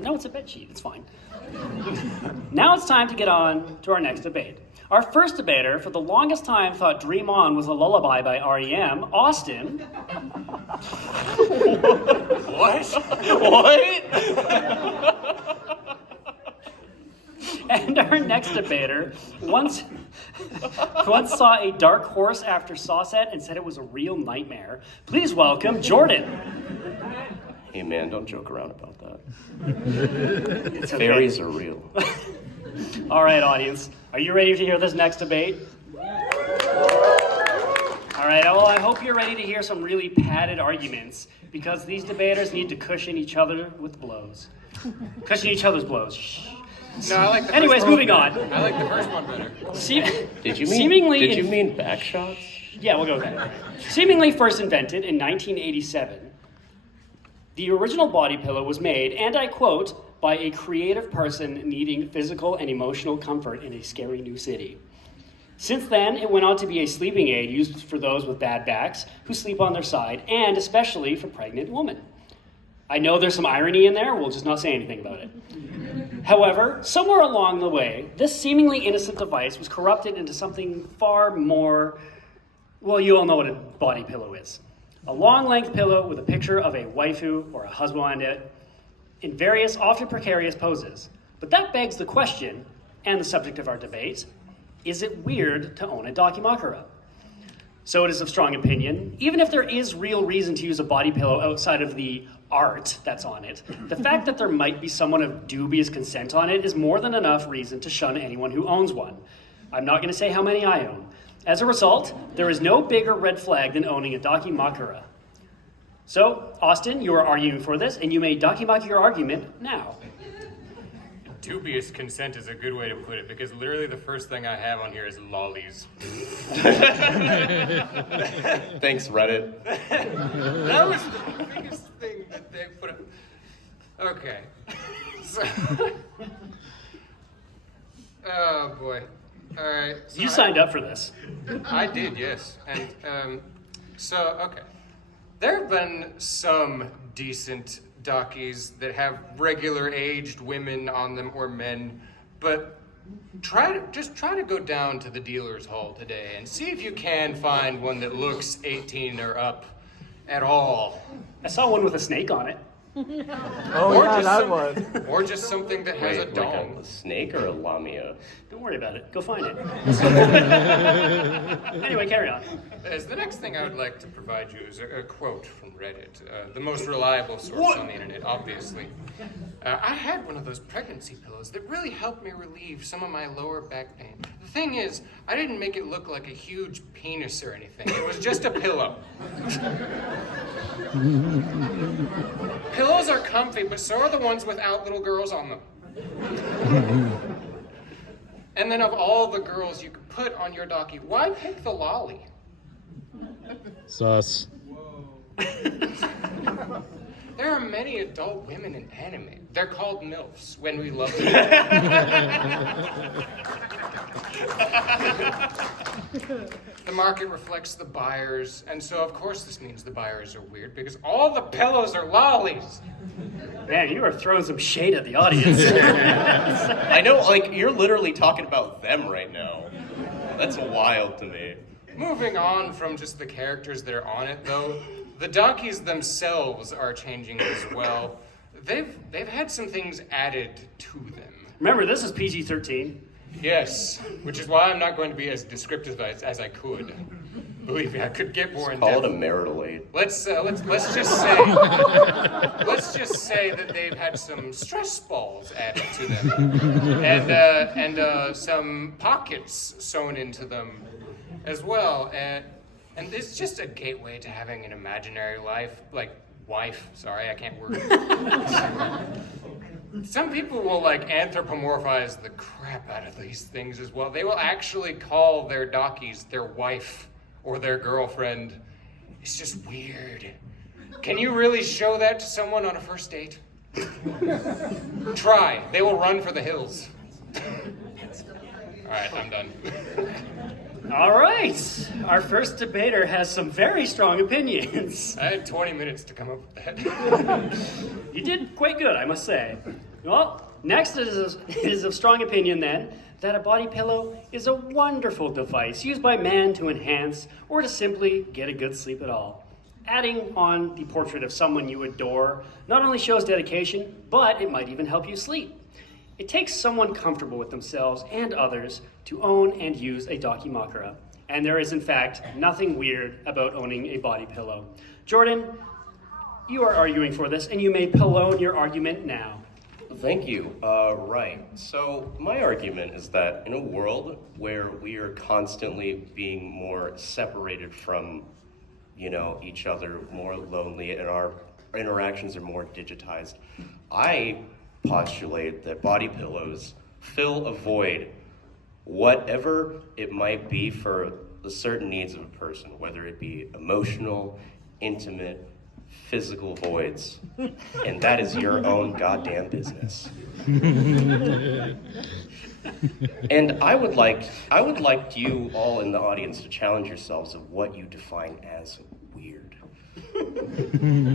No, it's a bed sheet. It's fine. Now it's time to get on to our next debate. Our first debater, for the longest time, thought Dream On was a lullaby by R.E.M., Austin. What? And our next debater once saw a dark horse after Sawset and said it was a real nightmare. Please welcome Jordan. Hey man, don't joke around about that. It's okay. Fairies are real. All right, audience. Are you ready to hear this next debate? All right, well, I hope you're ready to hear some really padded arguments, because these debaters need to cushion each other with blows. Cushion each other's blows. Shh. No, I like the Anyways, first moving one. on. I like the first one better. Did you mean back shots? Yeah, we'll go with that. Seemingly first invented in 1987, the original body pillow was made, and I quote, by a creative person needing physical and emotional comfort in a scary new city. Since then, it went on to be a sleeping aid used for those with bad backs who sleep on their side, and especially for pregnant women. I know there's some irony in there, we'll just not say anything about it. However, somewhere along the way, this seemingly innocent device was corrupted into something far more, well, you all know what a body pillow is. A long-length pillow with a picture of a waifu or a husband on it in various, often precarious poses. But that begs the question, and the subject of our debate, is it weird to own a Dakimakura? So it is of strong opinion, even if there is real reason to use a body pillow outside of the art that's on it, the fact that there might be someone of dubious consent on it is more than enough reason to shun anyone who owns one. I'm not going to say how many I own. As a result, there is no bigger red flag than owning a Dakimakura. So, Austin, you are arguing for this, and you may Dakimaki your argument now. Dubious consent is a good way to put it, because literally the first thing I have on here is lollies. Thanks, Reddit. That was the biggest thing that they put up. Okay. So, oh boy. All right. So You signed up for this. I did, yes. And okay. There have been some decent Dakis that have regular aged women on them or men, but try to go down to the dealer's hall today and see if you can find one that looks 18 or up at all. I saw one with a snake on it. Or just something that has a dong. Like a snake or a lamia? Don't worry about it. Go find it. Anyway, carry on. As the next thing I would like to provide you is a quote from Reddit, the most reliable source on the internet, obviously. I had one of those pregnancy pillows that really helped me relieve some of my lower back pain. The thing is, I didn't make it look like a huge penis or anything. It was just a pillow. Pillows are comfy, but so are the ones without little girls on them. And then of all the girls you could put on your Daki, why pick the lolly? Sus. There are many adult women in anime. They're called MILFs when we love them. The market reflects the buyers, and so of course this means the buyers are weird, because all the pillows are lollies. Man, you are throwing some shade at the audience. I know, like, you're literally talking about them right now. That's wild to me. Moving on from just the characters that are on it, though, the Dakis themselves are changing as well. They've had some things added to them. Remember, this is PG-13. Yes, which is why I'm not going to be as descriptive as I could. Believe me, I could get more in Call depth. it a marital aid. Let's just say that they've had some stress balls added to them, and some pockets sewn into them as well, and it's just a gateway to having an imaginary wife. Sorry, I can't word. Some people will anthropomorphize the crap out of these things as well. They will actually call their Dakis their wife or their girlfriend. It's just weird. Can you really show that to someone on a first date? Try. They will run for the hills. All right, I'm done. All right. Our first debater has some very strong opinions. I had 20 minutes to come up with that. You did quite good, I must say. Well, next is a strong opinion then that a body pillow is a wonderful device used by man to enhance or to simply get a good sleep at all. Adding on the portrait of someone you adore not only shows dedication, but it might even help you sleep. It takes someone comfortable with themselves and others to own and use a Dakimakura. And there is, in fact, nothing weird about owning a body pillow. Jordan, you are arguing for this, and you may pillone your argument now. Thank you. Right. So my argument is that in a world where we are constantly being more separated from, each other, more lonely, and our interactions are more digitized, I postulate that body pillows fill a void, whatever it might be for the certain needs of a person, whether it be emotional, intimate, physical voids, and that is your own goddamn business. And I would like you all in the audience to challenge yourselves of what you define as weird.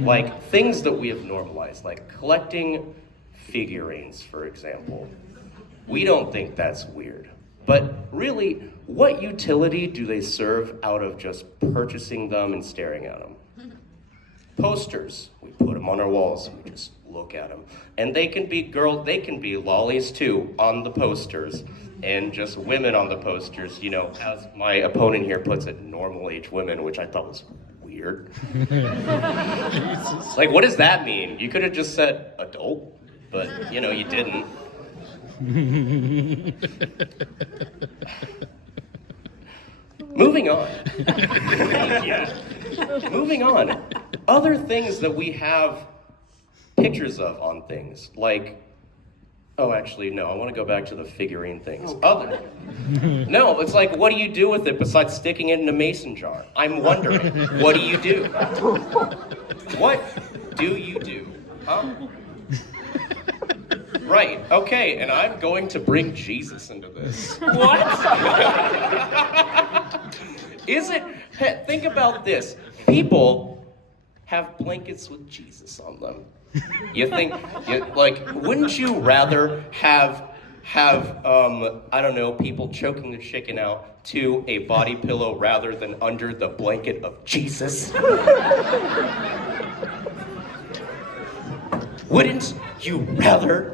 Like things that we have normalized, like collecting figurines, for example. We don't think that's weird. But really, what utility do they serve out of just purchasing them and staring at them? Posters, we put them on our walls, we just look at them. And they can be lollies too on the posters, and just women on the posters, as my opponent here puts it, normal age women, which I thought was weird. Like, what does that mean? You could have just said adult, but you didn't. Moving on. Moving on. Other things that we have pictures of on things, like, I want to go back to the figurine things. No, it's like, what do you do with it besides sticking it in a mason jar? I'm wondering, what do you do? What do you do? Huh? Right, okay, and I'm going to bring Jesus into this. What? Think about this. People have blankets with Jesus on them. You think, wouldn't you rather have people choking the chicken out to a body pillow rather than under the blanket of Jesus? Wouldn't you rather?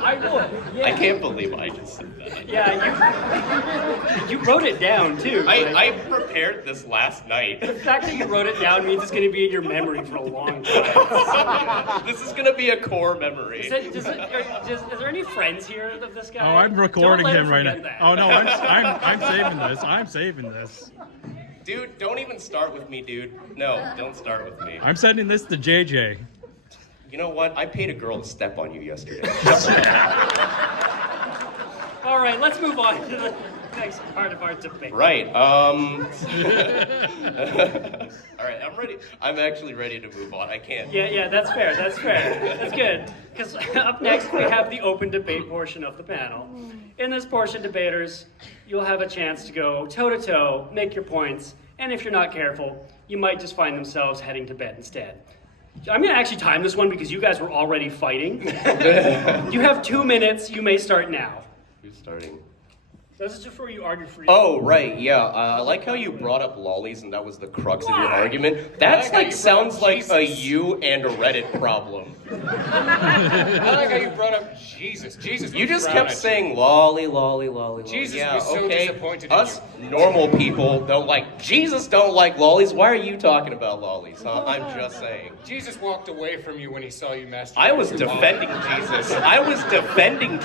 I would. Yeah. I can't believe I just said that. Yeah, you wrote it down too. I prepared this last night. The fact that you wrote it down means it's going to be in your memory for a long time. This is going to be a core memory. Is there any friends here of this guy? Oh, I'm recording Don't let him right now. forget that. Oh no, I'm saving this. I'm saving this. Dude, don't even start with me, dude. No, don't start with me. I'm sending this to JJ. You know what? I paid a girl to step on you yesterday. All right, let's move on to the next part of our debate. Right. All right, I'm ready. I'm actually ready to move on. I can't. Yeah, that's fair. That's good. Because up next we have the open debate portion of the panel. In this portion, debaters, you'll have a chance to go toe-to-toe, make your points, and if you're not careful, you might just find themselves heading to bed instead. I'm going to actually time this one because you guys were already fighting. You have 2 minutes. You may start now. Who's starting? This is just where you argue for Oh, right, yeah. I like how you brought up lollies and that was the crux of your argument. That's sounds like a you and a Reddit problem. I like how you brought up Jesus. Jesus. You just kept saying lolly, lolly, lolly, lolly. Jesus yeah, was so okay. disappointed in Us normal people Jesus don't like lollies. Why are you talking about lollies, huh? I'm just saying. Jesus walked away from you when he saw you masturbate. I was defending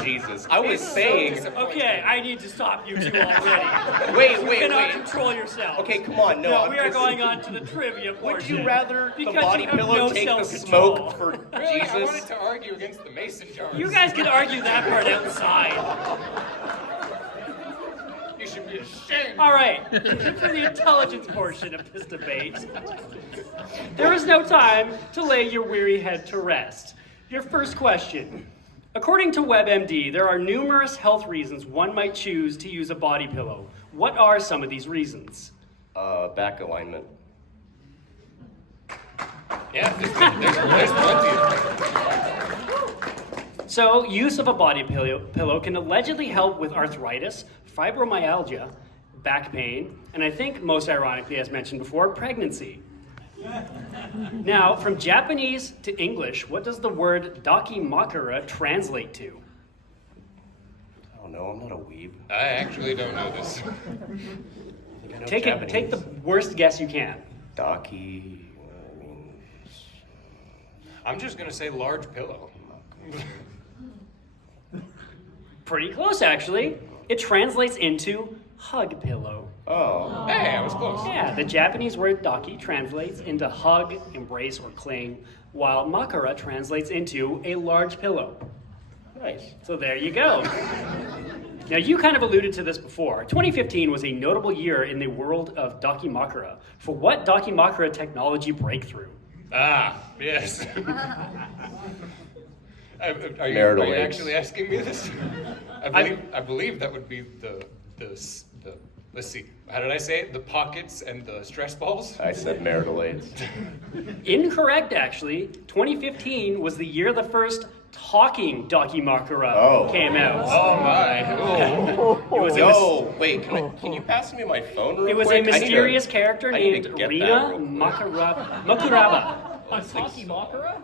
Jesus. I was saying... Okay, I need to stop you two already. Wait. You cannot control yourself. Okay, come on, no. We are going on to the trivia portion. Would you rather the Because body you have pillow no take the self-control. smoke for Really? I Jesus? wanted to argue against the mason jars. You guys can argue that part outside. You should be ashamed. All right, for the intelligence portion of this debate, there is no time to lay your weary head to rest. Your first question: According to WebMD, there are numerous health reasons one might choose to use a body pillow. What are some of these reasons? Back alignment. Yeah, there's plenty of them. So, use of a body pillow can allegedly help with arthritis, fibromyalgia, back pain, and I think most ironically, as mentioned before, pregnancy. Now, from Japanese to English, what does the word Dakimakura translate to? I don't know, I'm not a weeb. I actually don't know this. I know Take Japanese. the worst guess you can. Daki, I'm just gonna say large pillow. Pretty close, actually. It translates into hug pillow. oh. Hey, I was close. Yeah, the Japanese word daki translates into hug, embrace, or cling, while makara translates into a large pillow. Nice. So there you go. Now, you kind of alluded to this before. 2015 was a notable year in the world of Dakimakura. For what Dakimakura technology breakthrough? Ah, yes. Are you Marital aids. actually asking me this? I believe that would be the let's see, how did I say it? The pockets and the stress balls? I said marital aids. Incorrect, actually. 2015 was the year the first talking Dakimakura Oh. came out. Oh my. Oh. It was a Yo, wait, can you pass me my phone real It was quick? a mysterious character I need named to get that Rina real quick. Makuraba. A Dakimakura?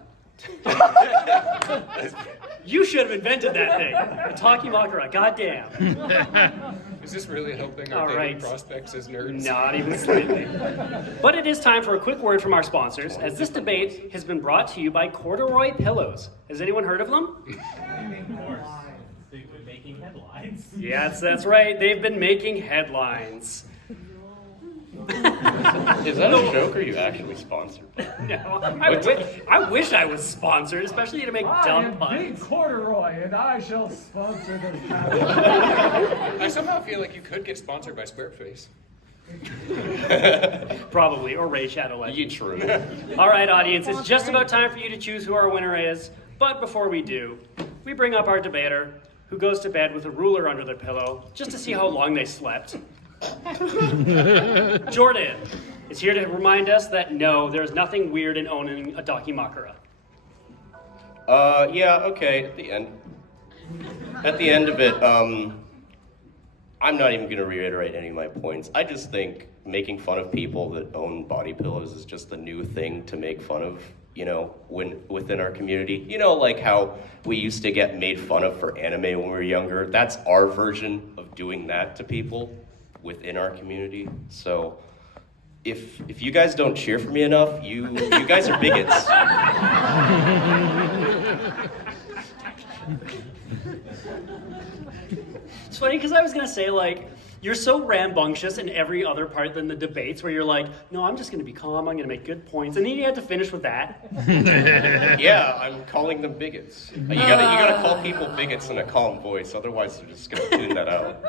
You should have invented that thing. A Dakimakura, goddamn. Is this really helping All our dating right. prospects as nerds? Not even slightly. But it is time for a quick word from our sponsors, as this debate has been brought to you by Corduroy Pillows. Has anyone heard of them? They've been making headlines. Yes, that's right. They've been making headlines. Is that a joke or are you actually sponsored? No, I wish I was sponsored, especially to make dumb puns. Corduroy, and I shall sponsor this I somehow feel like you could get sponsored by Squarespace. Probably, or Ray Shadow Legends. You true. All right, audience, it's just about time for you to choose who our winner is. But before we do, we bring up our debater, who goes to bed with a ruler under their pillow, just to see how long they slept. Jordan is here to remind us that no, there's nothing weird in owning a Dakimakura. Yeah, okay, at the end of it, I'm not even gonna reiterate any of my points. I just think making fun of people that own body pillows is just the new thing to make fun of, within our community. Like how we used to get made fun of for anime when we were younger. That's our version of doing that to people within our community. So if you guys don't cheer for me enough, you guys are bigots. It's funny because I was going to say, you're so rambunctious in every other part than the debates where you're like, no, I'm just going to be calm, I'm going to make good points. And then you had to finish with that. Yeah, I'm calling them bigots. You gotta call people bigots in a calm voice, otherwise they're just gonna tune that out.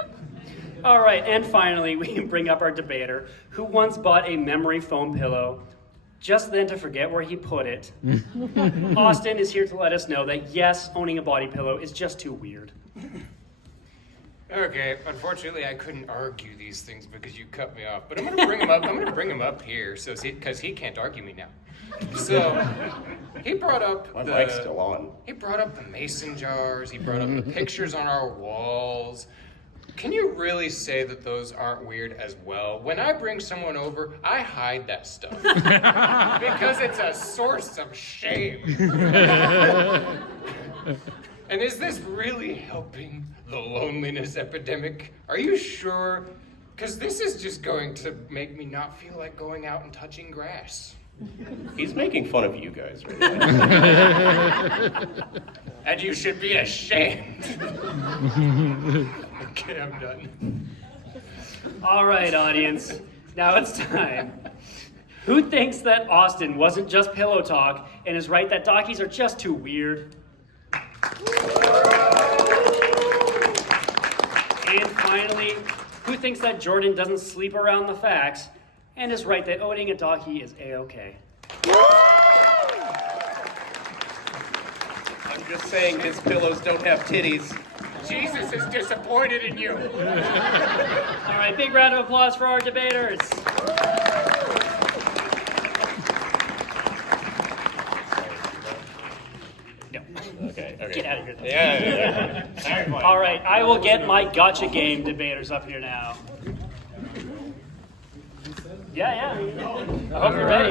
All right, and finally, we bring up our debater who once bought a memory foam pillow just then to forget where he put it. Austin is here to let us know that yes, owning a body pillow is just too weird. Okay, unfortunately I couldn't argue these things because you cut me off, but I'm gonna bring him up. I'm gonna bring him up here, because he can't argue me now. So he brought up My mic's still on. He brought up the mason jars. He brought up the pictures on our walls. Can you really say that those aren't weird as well? When I bring someone over, I hide that stuff because it's a source of shame. And is this really helping the loneliness epidemic? Are you sure? Because this is just going to make me not feel like going out and touching grass. He's making fun of you guys right now. And you should be ashamed. Okay, I'm done. All right, audience, now it's time. Who thinks that Austin wasn't just pillow talk and is right that Dakis are just too weird? And finally, who thinks that Jordan doesn't sleep around the facts and is right that owning a Daki is A-okay? I'm just saying his pillows don't have titties. Jesus is disappointed in you. All right, big round of applause for our debaters. No. Okay. Get out of here. Yeah. All right, I will get my gotcha game debaters up here now. Yeah. I hope you're ready.